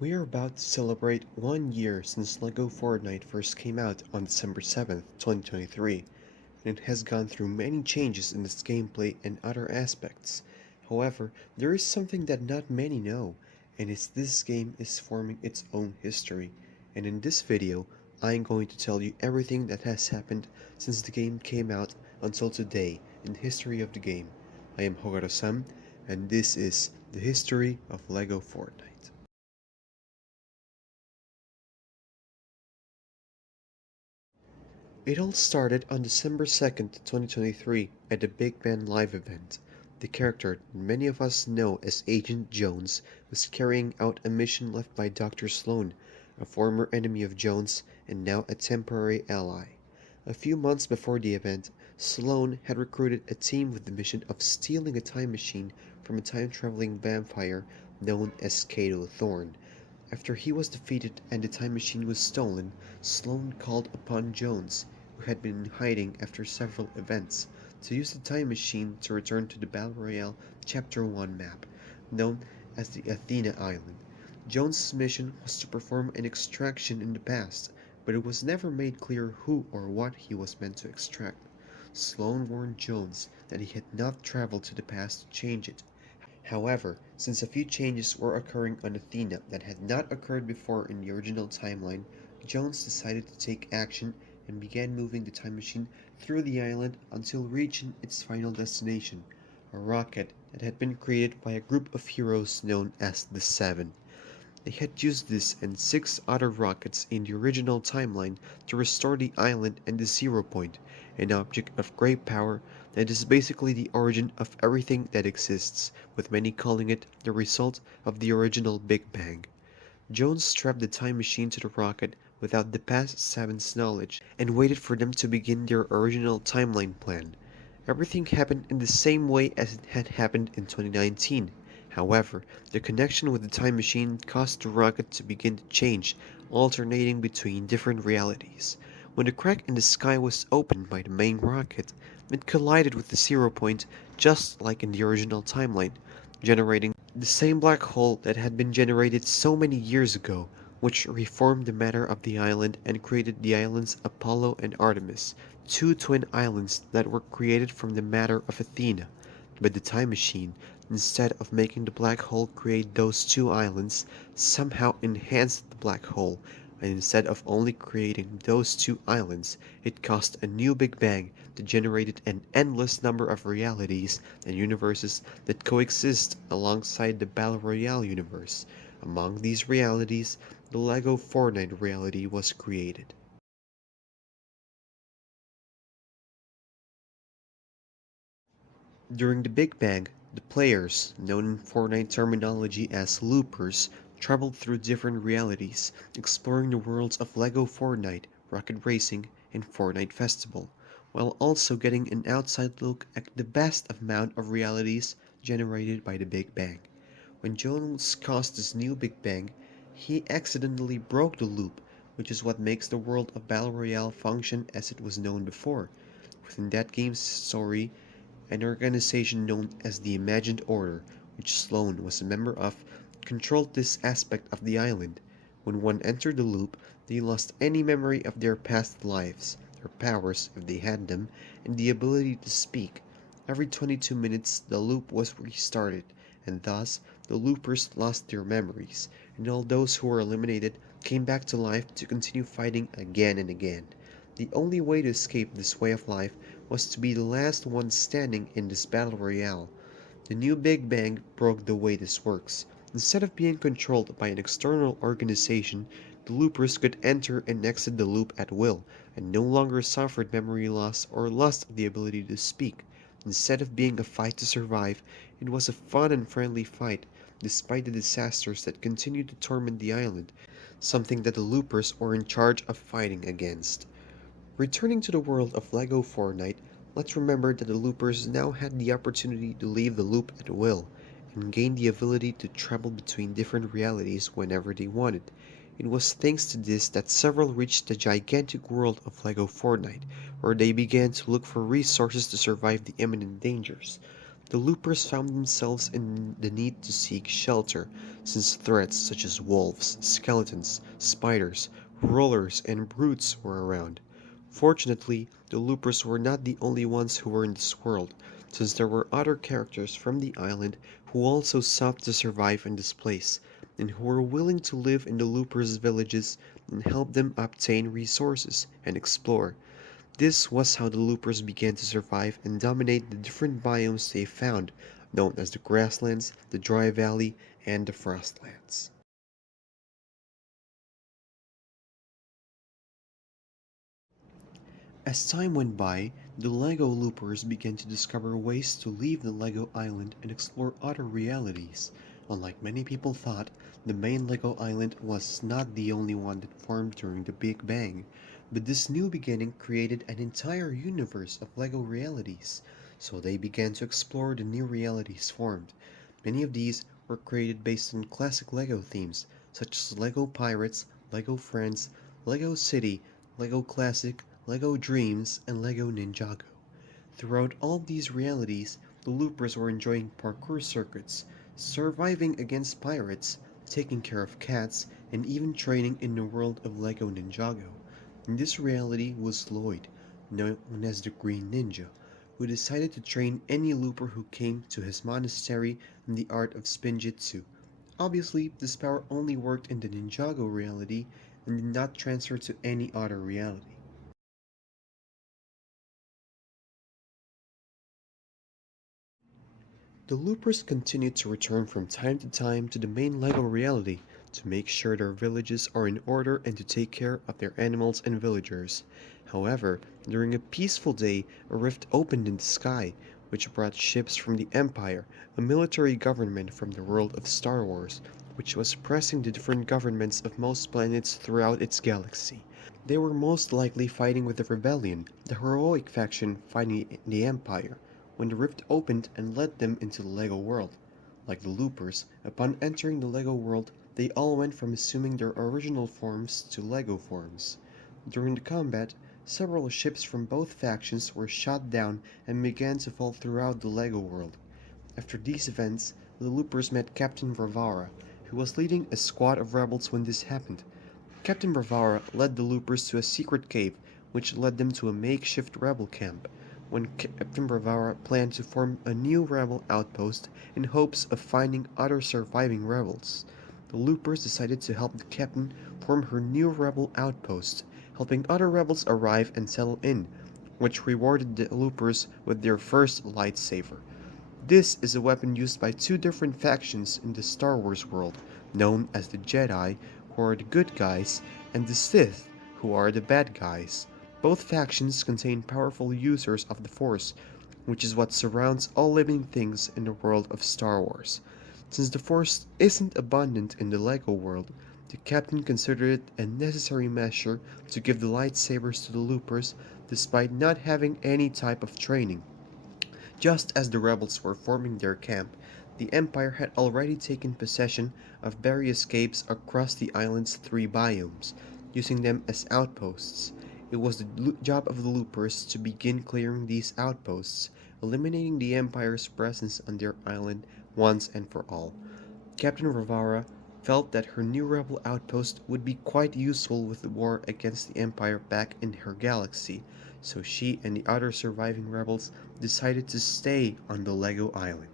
We are about to celebrate 1 year since LEGO Fortnite first came out on December 7th, 2023, and it has gone through many changes in its gameplay and other aspects. However, there is something that not many know, and it's this game is forming its own history. And in this video, I'm going to tell you everything that has happened since the game came out until today in the history of the game. I am Jogarozam, and this is the history of LEGO Fortnite. It all started on December 2nd, 2023, at the Big Ben Live event. The character many of us know as Agent Jones was carrying out a mission left by Dr. Sloan, a former enemy of Jones and now a temporary ally. A few months before the event, Sloan had recruited a team with the mission of stealing a time machine from a time-traveling vampire known as Cato Thorne. After he was defeated and the time machine was stolen, Sloan called upon Jones, who had been in hiding after several events, to use the time machine to return to the Battle Royale Chapter 1 map, known as the Athena Island. Jones's mission was to perform an extraction in the past, but it was never made clear who or what he was meant to extract. Sloan warned Jones that he had not traveled to the past to change it. However, since a few changes were occurring on Athena that had not occurred before in the original timeline, Jones decided to take action and began moving the time machine through the island until reaching its final destination, a rocket that had been created by a group of heroes known as the Seven. They had used this and 6 other rockets in the original timeline to restore the island and the Zero Point, an object of great power that is basically the origin of everything that exists, with many calling it the result of the original Big Bang. Jones strapped the time machine to the rocket without the past Seven's knowledge and waited for them to begin their original timeline plan. Everything happened in the same way as it had happened in 2019. However, the connection with the time machine caused the rocket to begin to change, alternating between different realities. When the crack in the sky was opened by the main rocket, it collided with the Zero Point just like in the original timeline, generating the same black hole that had been generated so many years ago, which reformed the matter of the island and created the islands Apollo and Artemis, two twin islands that were created from the matter of Athena. But the time machine, instead of making the black hole create those two islands, somehow enhanced the black hole, and instead of only creating those two islands, it caused a new Big Bang that generated an endless number of realities and universes that coexist alongside the Battle Royale universe. Among these realities, the LEGO Fortnite reality was created. During the Big Bang, the players, known in Fortnite terminology as loopers, traveled through different realities, exploring the worlds of LEGO Fortnite, Rocket Racing, and Fortnite Festival, while also getting an outside look at the vast amount of realities generated by the Big Bang. When Jones caused this new Big Bang, he accidentally broke the loop, which is what makes the world of Battle Royale function as it was known before. Within that game's story, an organization known as the Imagined Order, which Sloan was a member of, controlled this aspect of the island. When one entered the loop, they lost any memory of their past lives, their powers if they had them, and the ability to speak. Every 22 minutes the loop was restarted, and thus the loopers lost their memories, and all those who were eliminated came back to life to continue fighting again and again. The only way to escape this way of life was to be the last one standing in this battle royale. The new Big Bang broke the way this works. Instead of being controlled by an external organization, the loopers could enter and exit the loop at will, and no longer suffered memory loss or lost the ability to speak. Instead of being a fight to survive, it was a fun and friendly fight, despite the disasters that continued to torment the island, something that the loopers were in charge of fighting against. Returning to the world of LEGO Fortnite, let's remember that the loopers now had the opportunity to leave the loop at will, and gain the ability to travel between different realities whenever they wanted. It was thanks to this that several reached the gigantic world of LEGO Fortnite, where they began to look for resources to survive the imminent dangers. The loopers found themselves in the need to seek shelter, since threats such as wolves, skeletons, spiders, rollers, and brutes were around. Fortunately, the loopers were not the only ones who were in this world, since there were other characters from the island who also sought to survive in this place, and who were willing to live in the loopers' villages and help them obtain resources and explore. This was how the loopers began to survive and dominate the different biomes they found, known as the grasslands, the dry valley, and the frostlands. As time went by, the LEGO loopers began to discover ways to leave the LEGO island and explore other realities. Unlike many people thought, the main LEGO island was not the only one that formed during the Big Bang, but this new beginning created an entire universe of LEGO realities, so they began to explore the new realities formed. Many of these were created based on classic LEGO themes, such as LEGO Pirates, LEGO Friends, LEGO City, LEGO Classic, LEGO Dreams, and LEGO Ninjago. Throughout all these realities, the loopers were enjoying parkour circuits, surviving against pirates, taking care of cats, and even training in the world of LEGO Ninjago. In this reality was Lloyd, known as the Green Ninja, who decided to train any looper who came to his monastery in the art of spinjitzu. Obviously, this power only worked in the Ninjago reality and did not transfer to any other reality. The loopers continued to return from time to time to the main LEGO reality to make sure their villages are in order and to take care of their animals and villagers. However, during a peaceful day, a rift opened in the sky, which brought ships from the Empire, a military government from the world of Star Wars, which was pressing the different governments of most planets throughout its galaxy. They were most likely fighting with the Rebellion, the heroic faction fighting the Empire, when the rift opened and led them into the LEGO world. Like the loopers, upon entering the LEGO world, they all went from assuming their original forms to LEGO forms. During the combat, several ships from both factions were shot down and began to fall throughout the LEGO world. After these events, the loopers met Captain Bravara, who was leading a squad of rebels when this happened. Captain Bravara led the loopers to a secret cave, which led them to a makeshift rebel camp, when Captain Bravara planned to form a new rebel outpost in hopes of finding other surviving rebels. The loopers decided to help the captain form her new rebel outpost, helping other rebels arrive and settle in, which rewarded the loopers with their first lightsaber. This is a weapon used by two different factions in the Star Wars world, known as the Jedi, who are the good guys, and the Sith, who are the bad guys. Both factions contain powerful users of the Force, which is what surrounds all living things in the world of Star Wars. Since the Force isn't abundant in the LEGO world, the captain considered it a necessary measure to give the lightsabers to the loopers despite not having any type of training. Just as the rebels were forming their camp, the Empire had already taken possession of various caves across the island's three biomes, using them as outposts. It was the job of the loopers to begin clearing these outposts, eliminating the Empire's presence on their island once and for all. Captain Rivara felt that her new rebel outpost would be quite useful with the war against the Empire back in her galaxy, so she and the other surviving rebels decided to stay on the Lego Island.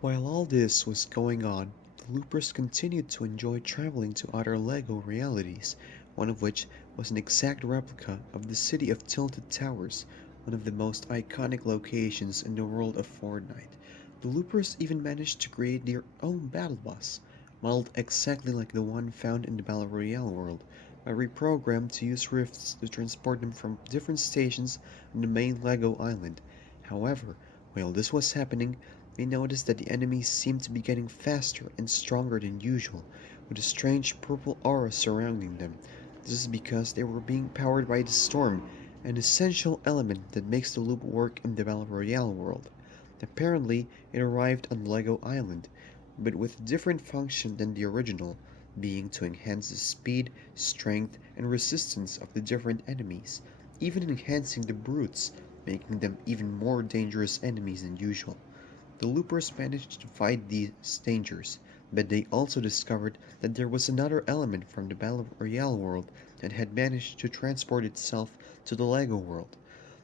While all this was going on, the Loopers continued to enjoy traveling to other LEGO realities, one of which was an exact replica of the city of Tilted Towers, one of the most iconic locations in the world of Fortnite. The Loopers even managed to create their own battle bus, modeled exactly like the one found in the Battle Royale world, but reprogrammed to use rifts to transport them from different stations on the main LEGO island. However, while this was happening, they noticed that the enemies seemed to be getting faster and stronger than usual, with a strange purple aura surrounding them. This is because they were being powered by the storm, an essential element that makes the loop work in the Battle Royale world. Apparently, it arrived on Lego Island, but with a different function than the original. being to enhance the speed, strength, and resistance of the different enemies, even enhancing the brutes, making them even more dangerous enemies than usual. The loopers managed to fight these dangers, but they also discovered that there was another element from the Battle Royale world that had managed to transport itself to the LEGO world.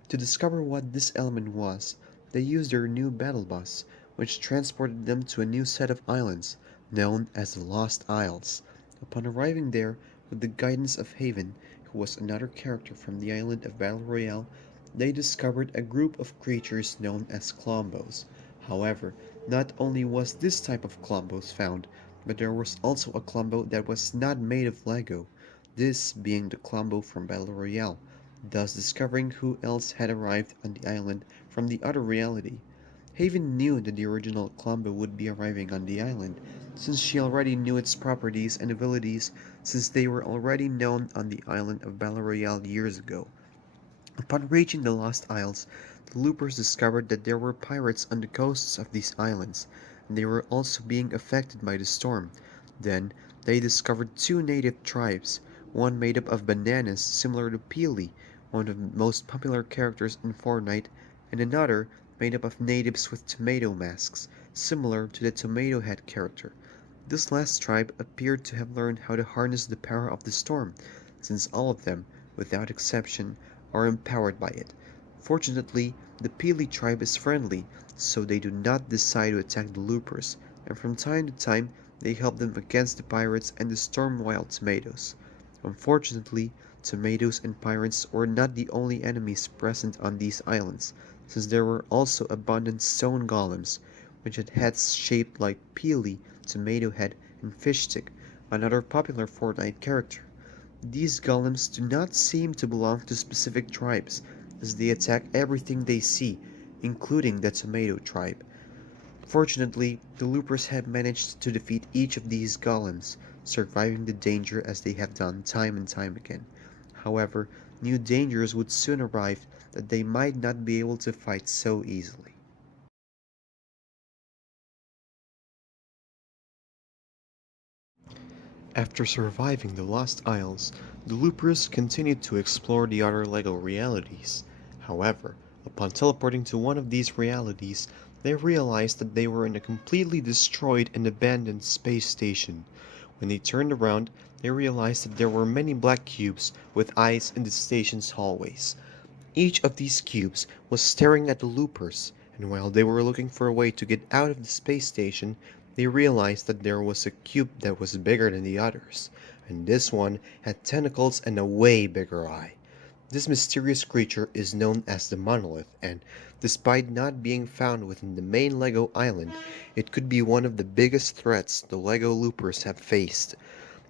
To discover what this element was, they used their new battle bus, which transported them to a new set of islands, known as the Lost Isles. Upon arriving there, with the guidance of Haven, who was another character from the island of Battle Royale, they discovered a group of creatures known as Clombos. However, not only was this type of Clombos found, but there was also a Clombo that was not made of Lego, this being the Clombo from Battle Royale, thus discovering who else had arrived on the island from the other reality. Haven knew that the original Clombo would be arriving on the island, since she already knew its properties and abilities since they were already known on the island of Battle Royale years ago. Upon reaching the Lost Isles, the loopers discovered that there were pirates on the coasts of these islands, and they were also being affected by the storm. Then, they discovered two native tribes, one made up of bananas similar to Peely, one of the most popular characters in Fortnite, and another made up of natives with tomato masks, similar to the Tomato Head character. This last tribe appeared to have learned how to harness the power of the storm, since all of them, without exception, are empowered by it. Fortunately, the Peely tribe is friendly, so they do not decide to attack the loopers, and from time to time they help them against the pirates and the storm wild tomatoes. Unfortunately, tomatoes and pirates were not the only enemies present on these islands, since there were also abundant stone golems, which had heads shaped like Peely, Tomato Head, and Fishstick, another popular Fortnite character. These golems do not seem to belong to specific tribes, as they attack everything they see, including the Tomato tribe. Fortunately, the loopers had managed to defeat each of these golems, surviving the danger as they have done time and time again. However, new dangers would soon arrive that they might not be able to fight so easily. After surviving the Lost Isles, the loopers continued to explore the other LEGO realities. However, upon teleporting to one of these realities, they realized that they were in a completely destroyed and abandoned space station. When they turned around, they realized that there were many black cubes with eyes in the station's hallways. Each of these cubes was staring at the loopers, and while they were looking for a way to get out of the space station, they realized that there was a cube that was bigger than the others, and this one had tentacles and a way bigger eye. This mysterious creature is known as the Monolith, and despite not being found within the main LEGO island, it could be one of the biggest threats the LEGO loopers have faced.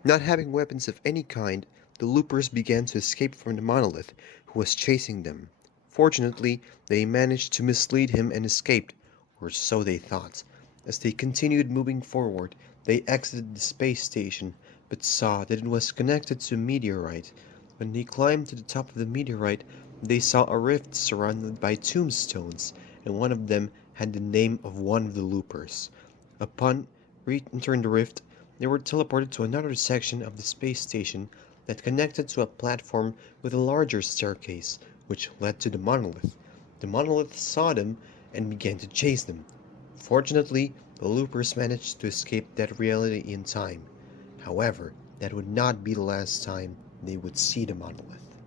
Not having weapons of any kind, the loopers began to escape from the monolith, who was chasing them. Fortunately, they managed to mislead him and escaped, or so they thought. As they continued moving forward, they exited the space station, but saw that it was connected to a meteorite. When they climbed to the top of the meteorite, they saw a rift surrounded by tombstones, and one of them had the name of one of the loopers. Upon re-entering the rift, they were teleported to another section of the space station that connected to a platform with a larger staircase, which led to the monolith. The monolith saw them and began to chase them. Fortunately, the loopers managed to escape that reality in time. However, that would not be the last time they would see the monolith.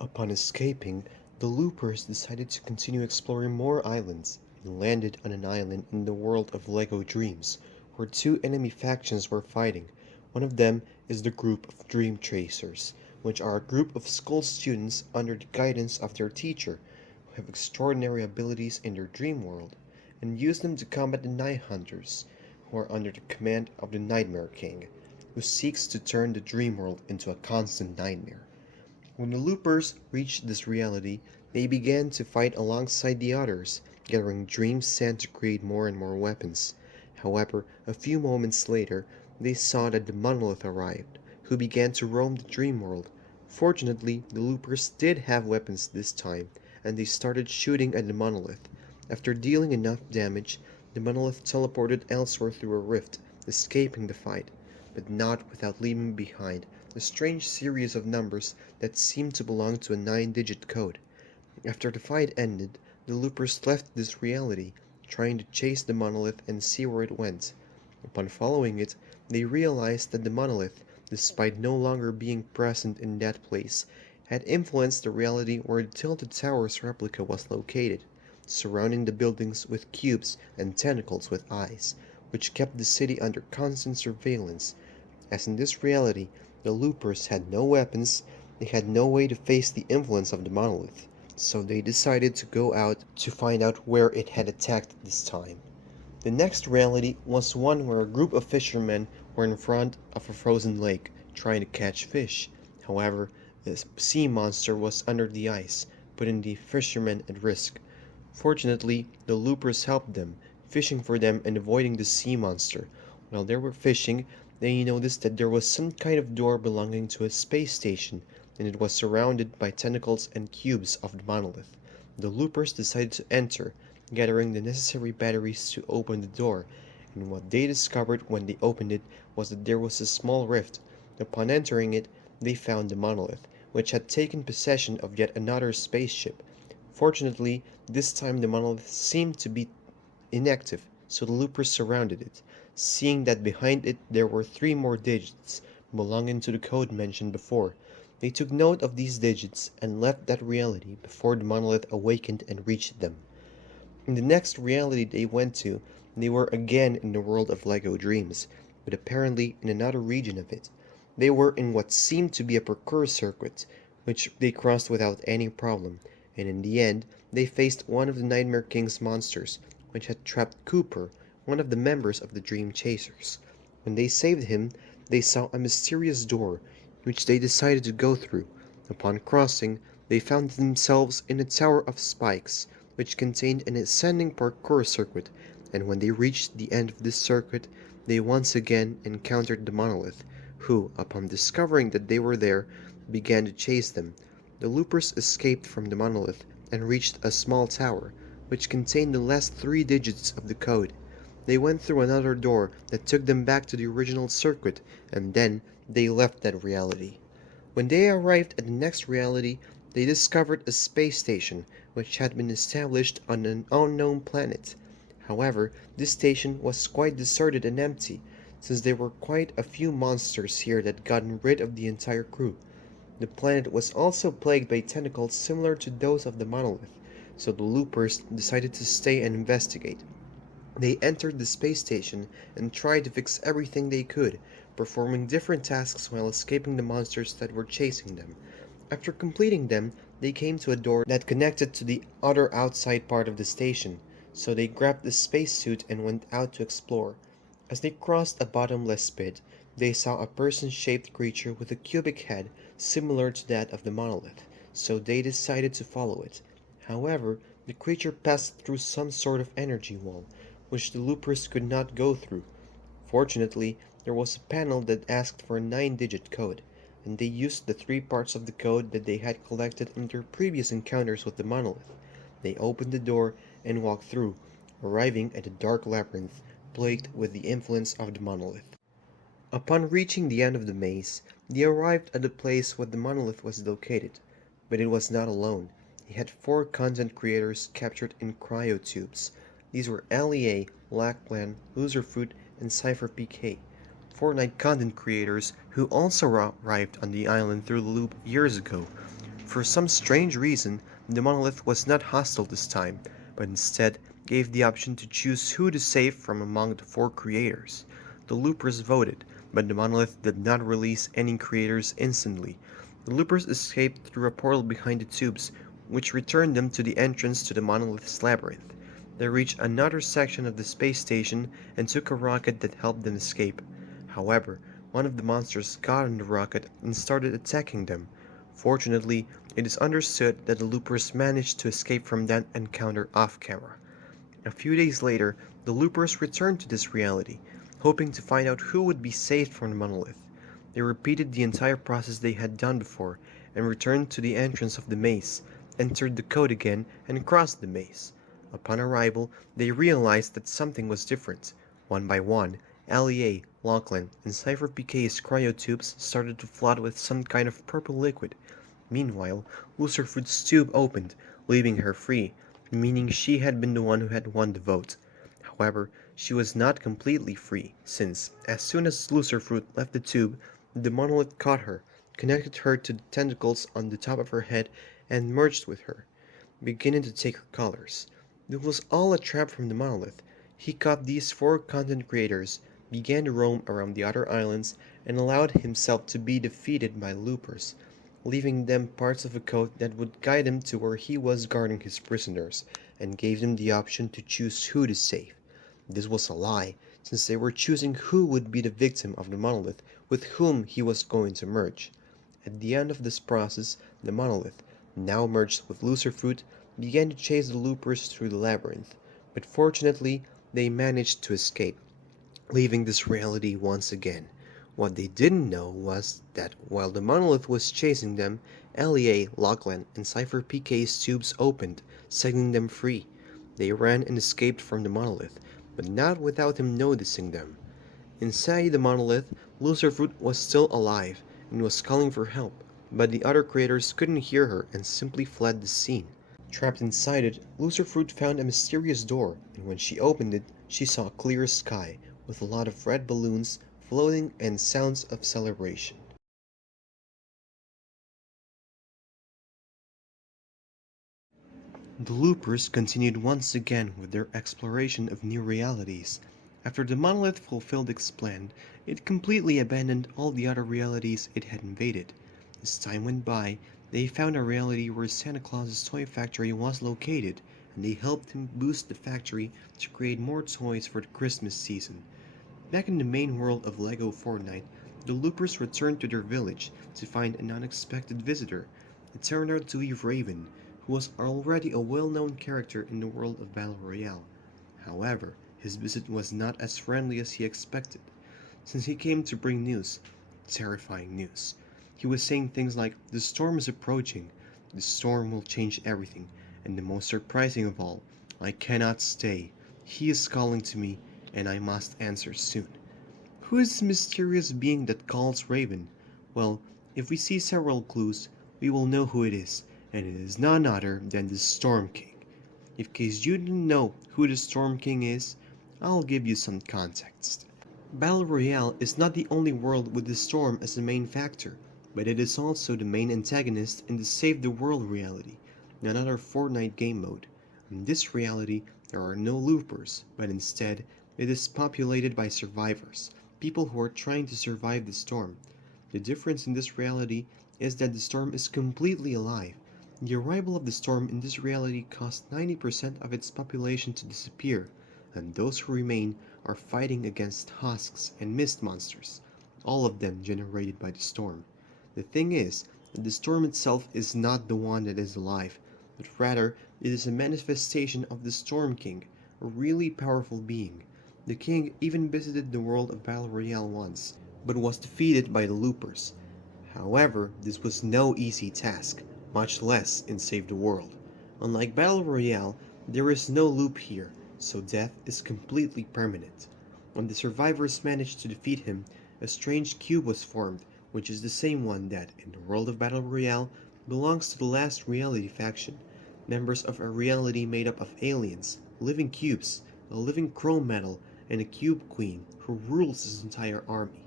Upon escaping, the loopers decided to continue exploring more islands and landed on an island in the world of LEGO Dreams, where two enemy factions were fighting. One of them is the group of Dream Tracers, which are a group of school students under the guidance of their teacher, who have extraordinary abilities in their dream world, and use them to combat the Night Hunters, who are under the command of the Nightmare King, who seeks to turn the dream world into a constant nightmare. When the loopers reached this reality, they began to fight alongside the others, gathering dream sand to create more and more weapons. However, a few moments later, they saw that the monolith arrived, who began to roam the dream world. Fortunately, the loopers did have weapons this time, and they started shooting at the monolith. After dealing enough damage, the monolith teleported elsewhere through a rift, escaping the fight, but not without leaving behind a strange series of numbers that seemed to belong to a 9-digit code. After the fight ended, the loopers left this reality, trying to chase the monolith and see where it went. Upon following it, they realized that the monolith, despite no longer being present in that place, had influenced the reality where the Tilted Tower's replica was located, surrounding the buildings with cubes and tentacles with eyes, which kept the city under constant surveillance. As in this reality, the loopers had no weapons, they had no way to face the influence of the monolith, so they decided to go out to find out where it had attacked this time. The next reality was one where a group of fishermen were in front of a frozen lake, trying to catch fish. However, a sea monster was under the ice, putting the fishermen at risk. Fortunately, the loopers helped them, fishing for them and avoiding the sea monster. While they were fishing, they noticed that there was some kind of door belonging to a space station, and it was surrounded by tentacles and cubes of the monolith. The loopers decided to enter, gathering the necessary batteries to open the door, and what they discovered when they opened it was that there was a small rift. Upon entering it, they found the monolith, which had taken possession of yet another spaceship. Fortunately, this time the monolith seemed to be inactive, so the loopers surrounded it, seeing that behind it there were 3 more digits belonging to the code mentioned before. They took note of these digits and left that reality before the monolith awakened and reached them. In the next reality they went to, they were again in the world of Lego Dreams, but apparently in another region of it. They were in what seemed to be a parkour circuit, which they crossed without any problem, and in the end, they faced one of the Nightmare King's monsters, which had trapped Cooper, one of the members of the Dream Chasers. When they saved him, they saw a mysterious door, which they decided to go through. Upon crossing, they found themselves in a tower of spikes, which contained an ascending parkour circuit, and when they reached the end of this circuit, they once again encountered the monolith, who, upon discovering that they were there, began to chase them. The loopers escaped from the monolith and reached a small tower, which contained the last 3 digits of the code. They went through another door that took them back to the original circuit, and then they left that reality. When they arrived at the next reality, they discovered a space station which had been established on an unknown planet. However, this station was quite deserted and empty, since there were quite a few monsters here that gotten rid of the entire crew. The planet was also plagued by tentacles similar to those of the monolith, so the loopers decided to stay and investigate. They entered the space station and tried to fix everything they could, performing different tasks while escaping the monsters that were chasing them. After completing them, they came to a door that connected to the other outside part of the station, so they grabbed a spacesuit and went out to explore. As they crossed a bottomless pit, they saw a person-shaped creature with a cubic head similar to that of the monolith, so they decided to follow it. However, the creature passed through some sort of energy wall, which the loopers could not go through. Fortunately, there was a panel that asked for a 9-digit code, and they used the 3 parts of the code that they had collected in their previous encounters with the monolith. They opened the door and walked through, arriving at a dark labyrinth plagued with the influence of the monolith. Upon reaching the end of the maze, they arrived at the place where the monolith was located, but it was not alone. It had 4 content creators captured in cryotubes. These were LEA, LACPlan, Loserfruit, and CypherPK, Fortnite content creators who also arrived on the island through the loop years ago. For some strange reason, the monolith was not hostile this time, but instead gave the option to choose who to save from among the 4 creators. The loopers voted, but the monolith did not release any creators instantly. The loopers escaped through a portal behind the tubes, which returned them to the entrance to the monolith's labyrinth. They reached another section of the space station and took a rocket that helped them escape. However, one of the monsters got on the rocket and started attacking them. Fortunately, it is understood that the loopers managed to escape from that encounter off-camera. A few days later, the loopers returned to this reality, hoping to find out who would be saved from the monolith. They repeated the entire process they had done before, and returned to the entrance of the maze, entered the code again, and crossed the maze. Upon arrival, they realized that something was different. One by one, LEA, Lachlan, and Cypher PK's cryotubes started to flood with some kind of purple liquid. Meanwhile, Lucifer's tube opened, leaving her free, meaning she had been the one who had won the vote. However, she was not completely free, since, as soon as Lucifer left the tube, the monolith caught her, connected her to the tentacles on the top of her head, and merged with her, beginning to take her colors. It was all a trap from the monolith. He caught these four content creators, began to roam around the other islands, and allowed himself to be defeated by loopers, leaving them parts of a code that would guide him to where he was guarding his prisoners, and gave them the option to choose who to save. This was a lie, since they were choosing who would be the victim of the monolith with whom he was going to merge. At the end of this process, the monolith, now merged with Lucifer, began to chase the loopers through the labyrinth, but fortunately they managed to escape, leaving this reality once again. What they didn't know was that while the monolith was chasing them, LEA, Lachlan, and Cypher PK's tubes opened, setting them free. They ran and escaped from the monolith, but not without him noticing them. Inside the monolith, Lucifer was still alive and was calling for help, but the other creators couldn't hear her and simply fled the scene. Trapped inside it, Lucifer found a mysterious door, and when she opened it, she saw a clear sky with a lot of red balloons floating and sounds of celebration. The loopers continued once again with their exploration of new realities. After the monolith fulfilled its plan, it completely abandoned all the other realities it had invaded. As time went by, they found a reality where Santa Claus's toy factory was located, and they helped him boost the factory to create more toys for the Christmas season. Back in the main world of LEGO Fortnite, the loopers returned to their village to find an unexpected visitor. It turned out to be Raven, who was already a well-known character in the world of Battle Royale. However, his visit was not as friendly as he expected, since he came to bring news, terrifying news. He was saying things like, "The storm is approaching, the storm will change everything, and the most surprising of all, I cannot stay. He is calling to me, and I must answer soon." Who is this mysterious being that calls Raven? Well, if we see several clues, we will know who it is, and it is none other than the Storm King. In case you didn't know who the Storm King is, I'll give you some context. Battle Royale is not the only world with the storm as the main factor, but it is also the main antagonist in the Save the World reality, another Fortnite game mode. In this reality, there are no loopers, but instead, it is populated by survivors, people who are trying to survive the storm. The difference in this reality is that the storm is completely alive. The arrival of the storm in this reality caused 90% of its population to disappear, and those who remain are fighting against husks and mist monsters, all of them generated by the storm. The thing is that the storm itself is not the one that is alive, but rather it is a manifestation of the Storm King, a really powerful being. The king even visited the world of Battle Royale once, but was defeated by the loopers. However, this was no easy task, much less in Save the World. Unlike Battle Royale, there is no loop here, so death is completely permanent. When the survivors managed to defeat him, a strange cube was formed, which is the same one that, in the world of Battle Royale, belongs to the last reality faction, members of a reality made up of aliens, living cubes, a living chrome metal, and a cube queen who rules his entire army.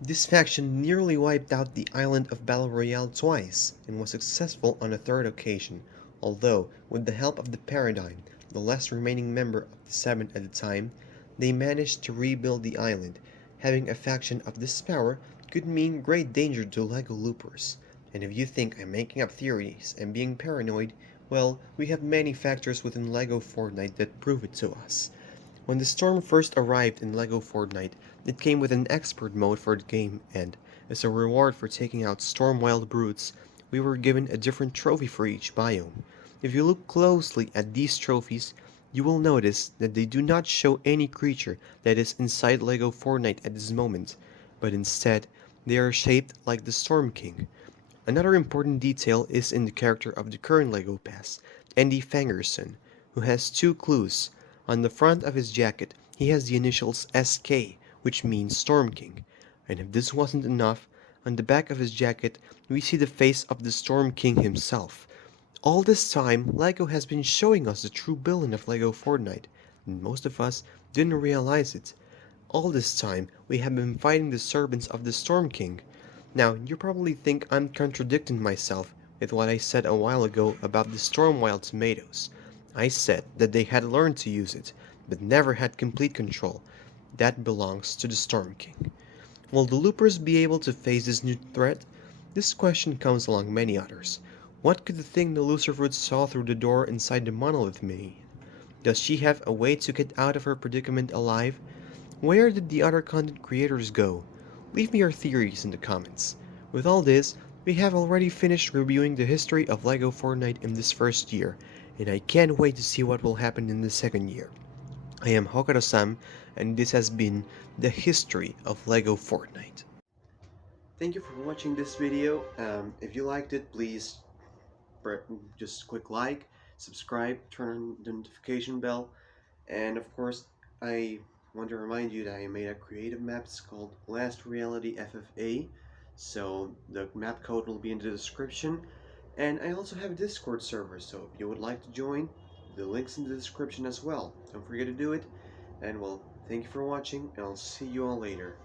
This faction nearly wiped out the island of Battle Royale twice, and was successful on a third occasion, although, with the help of the Paradigm, the last remaining member of the Seven at the time, they managed to rebuild the island. Having a faction of this power could mean great danger to LEGO loopers. And if you think I'm making up theories and being paranoid, well, we have many factors within LEGO Fortnite that prove it to us. When the storm first arrived in LEGO Fortnite, it came with an expert mode for the game, and, as a reward for taking out storm wild brutes, we were given a different trophy for each biome. If you look closely at these trophies, you will notice that they do not show any creature that is inside LEGO Fortnite at this moment, but instead, they are shaped like the Storm King. Another important detail is in the character of the current LEGO Pass, Andy Fangerson, who has two clues. On the front of his jacket, he has the initials SK, which means Storm King. And if this wasn't enough, on the back of his jacket, we see the face of the Storm King himself. All this time, LEGO has been showing us the true villain of LEGO Fortnite, and most of us didn't realize it. All this time, we have been fighting the servants of the Storm King. Now, you probably think I'm contradicting myself with what I said a while ago about the Stormwild tomatoes. I said that they had learned to use it, but never had complete control. That belongs to the Storm King. Will the loopers be able to face this new threat? This question comes along many others. What could the thing the Luciferwood saw through the door inside the monolith mean? Does she have a way to get out of her predicament alive? Where did the other content creators go? Leave me your theories in the comments. With all this, we have already finished reviewing the history of LEGO Fortnite in this first year, and I can't wait to see what will happen in the second year. I am Jogarozam, and this has been the history of LEGO Fortnite. Thank you for watching this video. If you liked it, please just click like, subscribe, turn on the notification bell, and of course, I want to remind you that I made a creative map. It's called Last Reality FFA. So the map code will be in the description. And I also have a Discord server, so if you would like to join, the link's in the description as well. Don't forget to do it. And well, thank you for watching, and I'll see you all later.